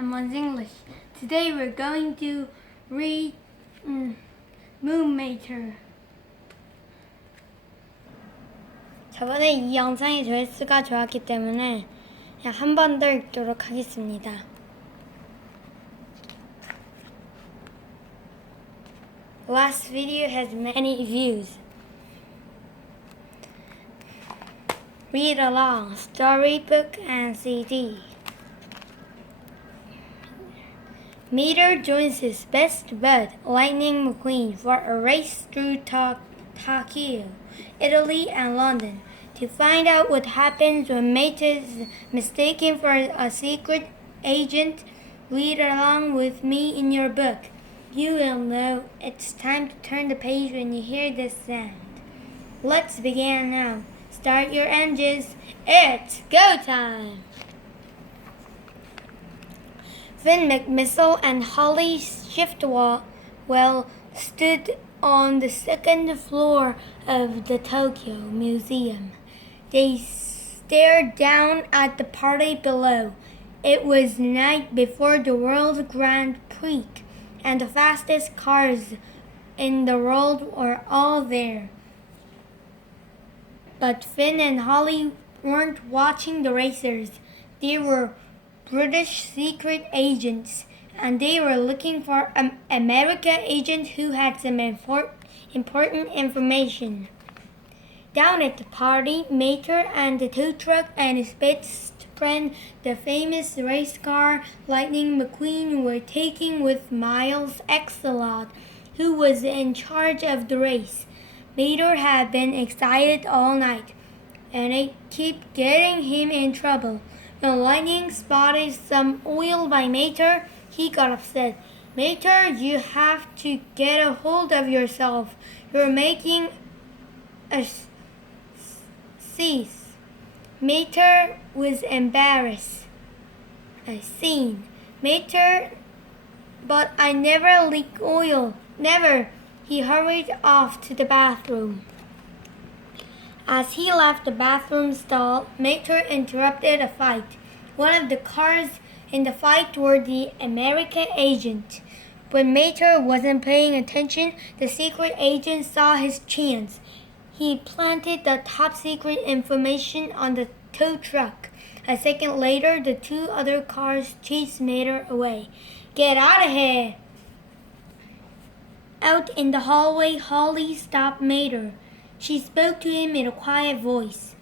and one's English. Today we're going to read Moonmaker. 저번에 이 영상의 조회수가 좋았기 때문에 그냥 한 번 더 읽도록 하겠습니다. The last video has many views. Read along, storybook and CD. Meter joins his best bud, Lightning McQueen, for a race through Tokyo, Italy and London to find out what happens when Meter is mistaken for a secret agent. Read along with me in your book. You will know it's time to turn the page when you hear this sound. Let's begin now. Start your engines. It's go time! Finn McMissile and Holly Shiftwell stood on the second floor of the Tokyo Museum. They stared down at the party below. It was night before the World Grand Prix, and the fastest cars in the world were all there. But Finn and Holly weren't watching the racers. They were British secret agents, and they were looking for an American agent who had some important information. Down at the party, Mater and the tow truck and his best friend, the famous race car Lightning McQueen, were taking with Miles Excelot, who was in charge of the race. Mater had been excited all night, and it kept getting him in trouble. When Lightning spotted some oil by Mater, he got upset. Mater, you have to get a hold of yourself. You're making a cease. Mater was embarrassed. I seen. Mater, but I never leak oil. Never. He hurried off to the bathroom. As he left the bathroom stall, Mater interrupted a fight. One of the cars in the fight were the American agent. When Mater wasn't paying attention, the secret agent saw his chance. He planted the top secret information on the tow truck. A second later, the two other cars chased Mater away. Get out of here! Out in the hallway, Holly stopped Mater. She spoke to him in a quiet voice.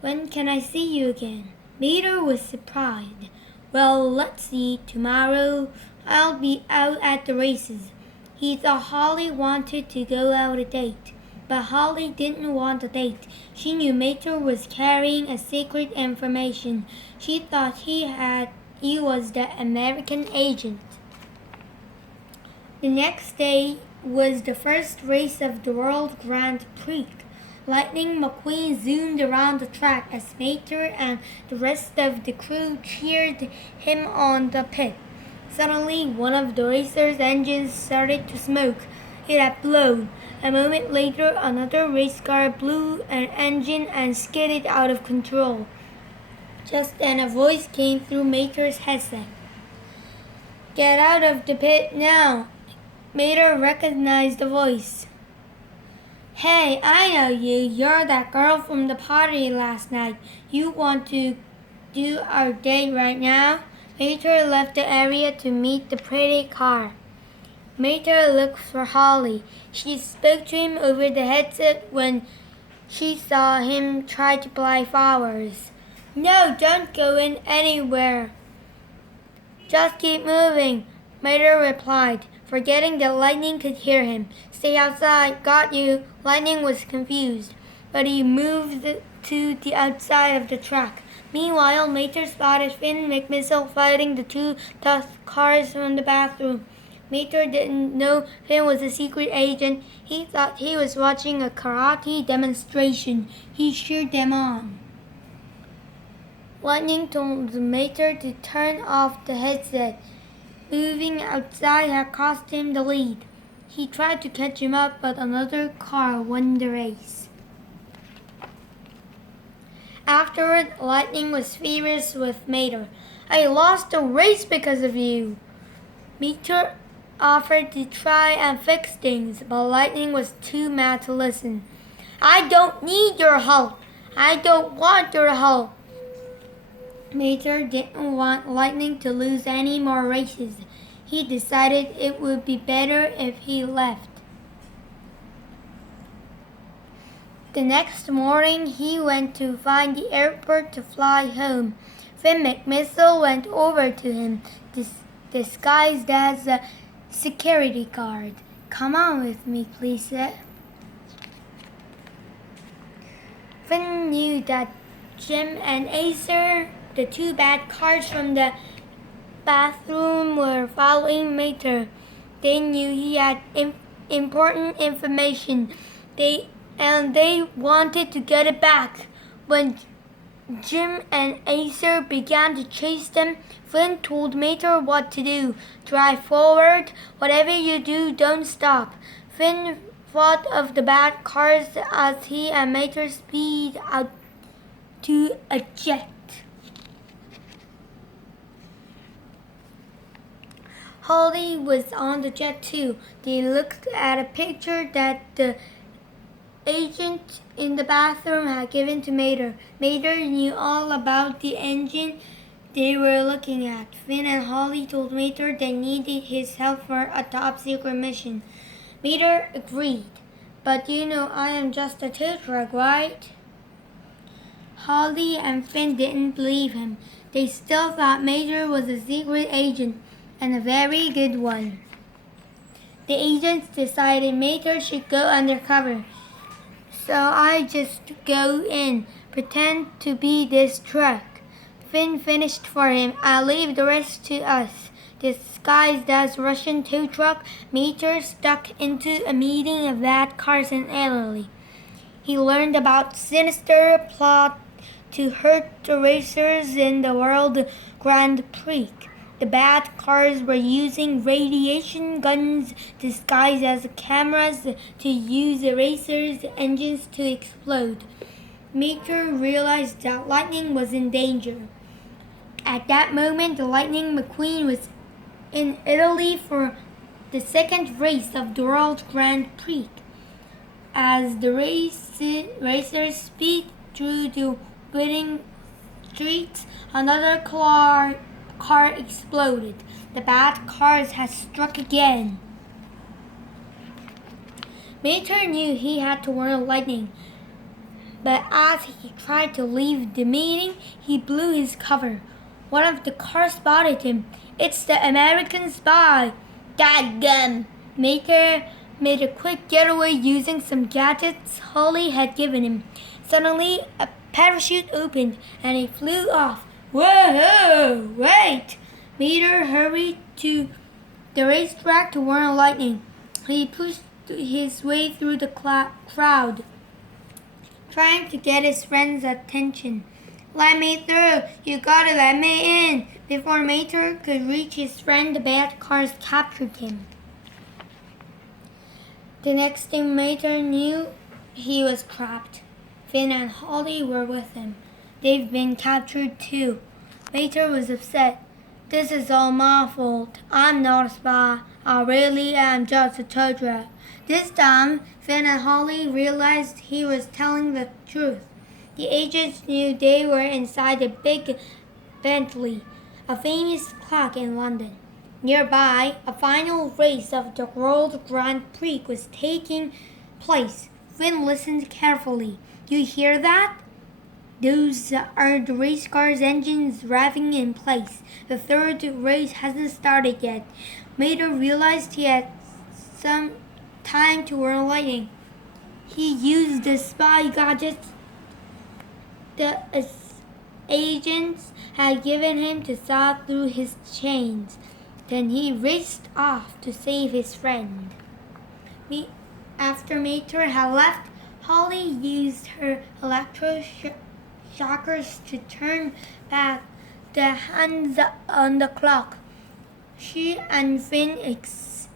When can I see you again? Mater was surprised. Well, let's see. Tomorrow I'll be out at the races. He thought Holly wanted to go out a date, but Holly didn't want a date. She knew Mater was carrying a secret information. She thought he was the American agent. The next day was the first race of the World Grand Prix. Lightning McQueen zoomed around the track as Mater and the rest of the crew cheered him on the pit. Suddenly, one of the racer's engines started to smoke. It had blown. A moment later, another race car blew an engine and skidded out of control. Just then, a voice came through Mater's headset. Get out of the pit now! Mater recognized the voice. Hey, I know you. You're that girl from the party last night. You want to do our date right now? Mater left the area to meet the pretty car. Mater looked for Holly. She spoke to him over the headset when she saw him try to buy flowers. No, don't go in anywhere. Just keep moving, Mater replied, forgetting that Lightning could hear him. Stay outside, got you. Lightning was confused, but he moved to the outside of the track. Meanwhile, Mater spotted Finn McMissile fighting the two tough cars from the bathroom. Mater didn't know Finn was a secret agent. He thought he was watching a karate demonstration. He cheered them on. Lightning told Mater to turn off the headset. Moving outside had cost him the lead. He tried to catch him up, but another car won the race. Afterward, Lightning was furious with Mater. I lost the race because of you. Meteor offered to try and fix things, but Lightning was too mad to listen. I don't need your help. I don't want your help. Meteor didn't want Lightning to lose any more races. He decided it would be better if he left. The next morning, he went to find the airport to fly home. Finn McMissile went over to him, disguised as a security guard. Come on with me, please, sir. Finn knew that Jim and Acer, the two bad cars from the bathroom, were following Mater. They knew he had important information. They wanted to get it back. When Jim and Acer began to chase them, Flynn told Mater what to do. Drive forward. Whatever you do, don't stop. Finn thought of the bad cars as he and Mater speed out to a jet. Holly was on the jet too. They looked at a picture that the agent in the bathroom had given to Mater. Mater knew all about the engine they were looking at. Finn and Holly told Mater they needed his help for a top secret mission. Mater agreed. But you know I am just a tow truck, right? Holly and Finn didn't believe him. They still thought Mater was a secret agent, and a very good one. The agents decided Mater should go undercover. So I just go in, pretend to be this truck. Finn finished for him. I'll leave the rest to us. Disguised as Russian tow truck, Mater stuck into a meeting of bad cars in Italy. He learned about sinister plot to hurt the racers in the World Grand Prix. The bad cars were using radiation guns disguised as cameras to use the racers' engines to explode. Mater realized that Lightning was in danger. At that moment, the Lightning McQueen was in Italy for the second race of the World Grand Prix. As the racers speed through the winding streets, another car exploded. The bad cars had struck again. Mater knew he had to warn Lightning, but as he tried to leave the meeting, he blew his cover. One of the cars spotted him. It's the American spy. Dadgum! Mater made a quick getaway using some gadgets Holly had given him. Suddenly, a parachute opened and he flew off. Whoa! Wait! Mater hurried to the racetrack to warn Lightning. He pushed his way through the crowd, trying to get his friend's attention. Let me through! You gotta let me in! Before Mater could reach his friend, the bad cars captured him. The next thing Mater knew, he was trapped. Finn and Holly were with him. They've been captured too. Mater was upset. This is all my fault. I'm not a spy. I really am just a tow truck. This time, Finn and Holly realized he was telling the truth. The agents knew they were inside a big Bentley, a famous clock in London. Nearby, a final race of the World Grand Prix was taking place. Finn listened carefully. You hear that? Those are the race car's engines revving in place. The third race hasn't started yet. Mater realized he had some time to warn Lightning. He used the spy gadgets the agents had given him to saw through his chains. Then he raced off to save his friend. After Mater had left, Holly used her electroshockers to turn back the hands on the clock. She and Finn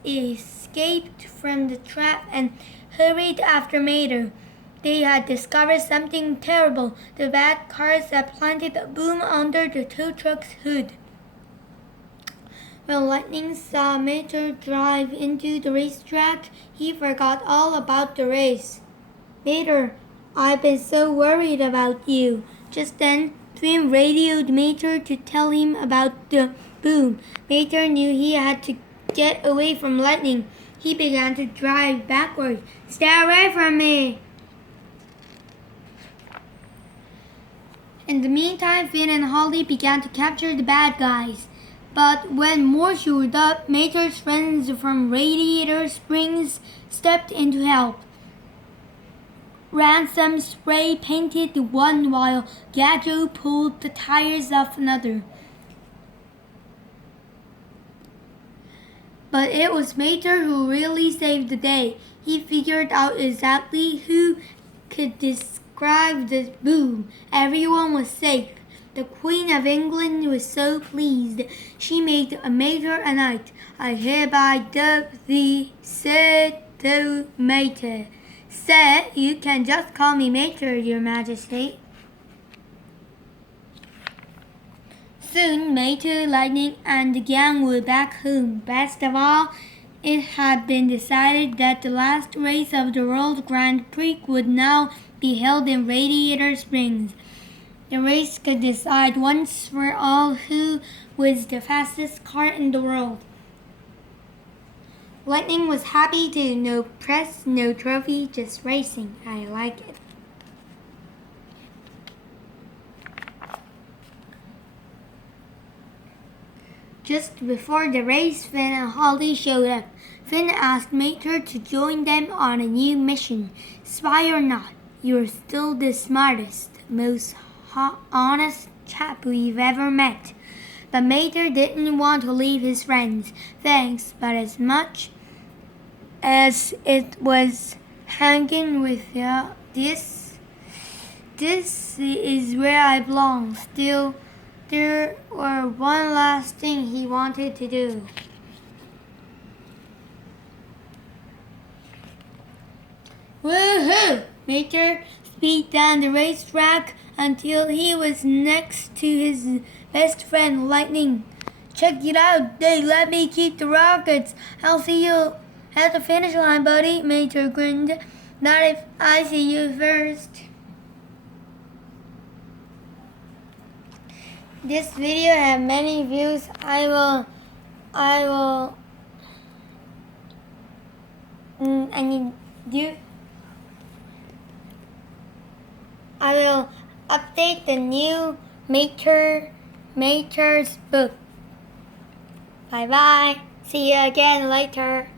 escaped from the trap and hurried after Mater. they had discovered something terrible. The bad cars had planted a boom under the tow truck's hood. When Lightning saw Mater drive into the racetrack, he forgot all about the race. Mater, I've been so worried about you. Just then, Twin radioed Mater to tell him about the boom. Mater knew he had to get away from Lightning. He began to drive backwards. Stay away from me! In the meantime, Finn and Holly began to capture the bad guys. But when more showed up, Mater's friends from Radiator Springs stepped in to help. Ransom spray painted one while Gadget pulled the tires off another. But it was Mater who really saved the day. He figured out exactly who could describe the boom. Everyone was safe. The Queen of England was so pleased. She made Mater a knight. I hereby dub thee Sir Mater. Sir, you can just call me Mater, Your Majesty. Soon, Mater, Lightning, and the gang were back home. Best of all, it had been decided that the last race of the World Grand Prix would now be held in Radiator Springs. The race could decide once for all who was the fastest car in the world. Lightning was happy too. No press, no trophy, just racing. I like it. Just before the race, Finn and Holly showed up. Finn asked Mater to join them on a new mission. Spy or not, you're still the smartest, most honest chap we've ever met. But Mater didn't want to leave his friends. Thanks, but as much as it was hanging with you, this is where I belong. Still, there were one last thing he wanted to do. Woohoo! Mater speed down the racetrack until he was next to his best friend, Lightning. Check it out, they let me keep the rockets. I'll see you at the finish line, buddy, Mater grinned. Not if I see you first. This video had many views. I will update the new Mater's book. Bye bye. See you again later.